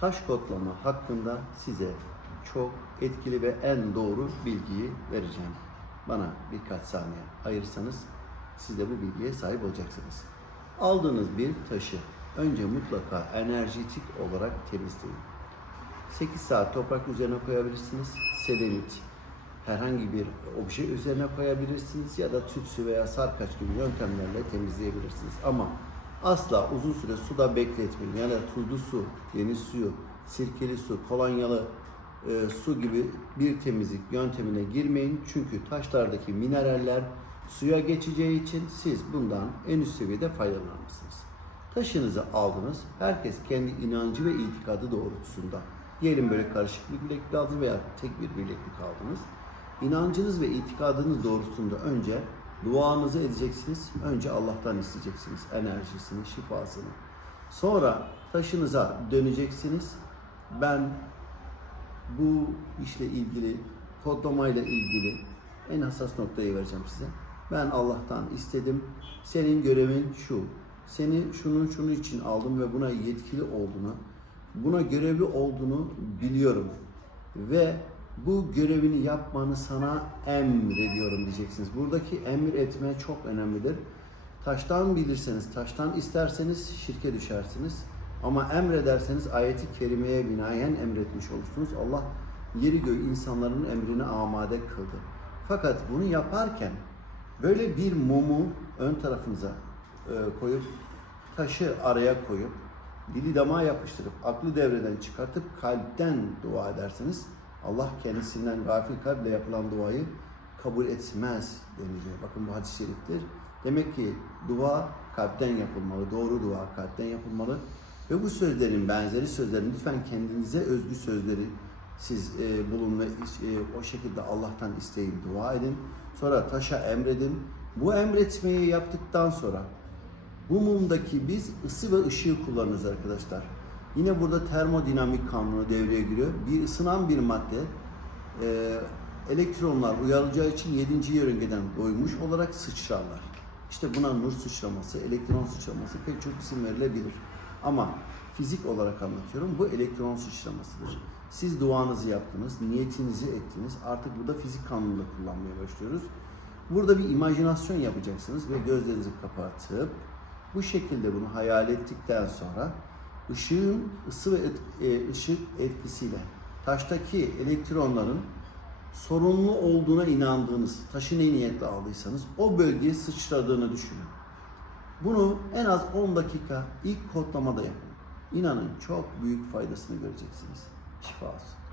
taş kodlama hakkında size çok etkili ve en doğru bilgiyi vereceğim. Bana birkaç saniye ayırırsanız siz de bu bilgiye sahip olacaksınız. Aldığınız bir taşı önce mutlaka enerjitik olarak temizleyin. 8 saat toprak üzerine koyabilirsiniz. Selenit, herhangi bir obje üzerine koyabilirsiniz ya da tütsü veya sarkaç gibi yöntemlerle temizleyebilirsiniz. Ama asla uzun süre suda bekletmeyin. Yani tuzlu su, deniz suyu, sirkeli su, kolonyalı e, su gibi bir temizlik yöntemine girmeyin. Çünkü taşlardaki mineraller suya geçeceği için siz bundan en üst seviyede faydalanırsınız. Taşınızı aldınız. Herkes kendi inancı ve itikadı doğrultusunda. Diyelim böyle karışık bir bileklik aldınız veya tek bir bileklik aldınız. İnancınız ve itikadınız doğrultusunda önce duanızı edeceksiniz. Önce Allah'tan isteyeceksiniz enerjisini, şifasını. Sonra taşınıza döneceksiniz. Ben bu işle ilgili, kodlamayla ilgili en hassas noktayı vereceğim size. Ben Allah'tan istedim. Senin görevin şu. Seni şunun şunun için aldım ve buna yetkili olduğunu, buna görevli olduğunu biliyorum. Ve bu görevini yapmanı sana emrediyorum diyeceksiniz. Buradaki emir etme çok önemlidir. Taştan bilirseniz, taştan isterseniz şirke düşersiniz. Ama emrederseniz ayeti kerimeye binaen emretmiş olursunuz. Allah yeri göğü insanların emrine amade kıldı. Fakat bunu yaparken böyle bir mumu ön tarafınıza e, koyup taşı araya koyup dili damağa yapıştırıp aklı devreden çıkartıp kalpten dua ederseniz Allah kendisinden gafil kalple yapılan duayı kabul etmez deniliyor. Bakın bu hadis-i şeriftir. Demek ki dua kalpten yapılmalı, doğru dua kalpten yapılmalı. Ve bu sözlerin benzeri sözlerin lütfen kendinize özgü sözleri siz e, bulun ve e, o şekilde Allah'tan isteyin, dua edin. Sonra taşa emredin. Bu emretmeyi yaptıktan sonra bu mumdaki biz ısı ve ışığı kullanırız arkadaşlar. Yine burada termodinamik kanunu devreye giriyor. Bir ısınan bir madde e, elektronlar uyarılacağı için 7. yörüngeden doymuş olarak sıçrarlar. İşte buna nur sıçraması, elektron sıçraması pek çok isim verilebilir. Ama fizik olarak anlatıyorum. Bu elektron sıçramasıdır. Siz duanızı yaptınız, niyetinizi ettiniz. Artık burada fizik kanununda kullanmaya başlıyoruz. Burada bir imajinasyon yapacaksınız ve gözlerinizi kapatıp bu şekilde bunu hayal ettikten sonra ışığın ısı ve et- e, ışık etkisiyle taştaki elektronların sorunlu olduğuna inandığınız, taşı ne niyetle aldıysanız o bölgeye sıçradığını düşünün. Bunu en az 10 dakika ilk kodlamada yapın. İnanın çok büyük faydasını göreceksiniz. Şifa olsun.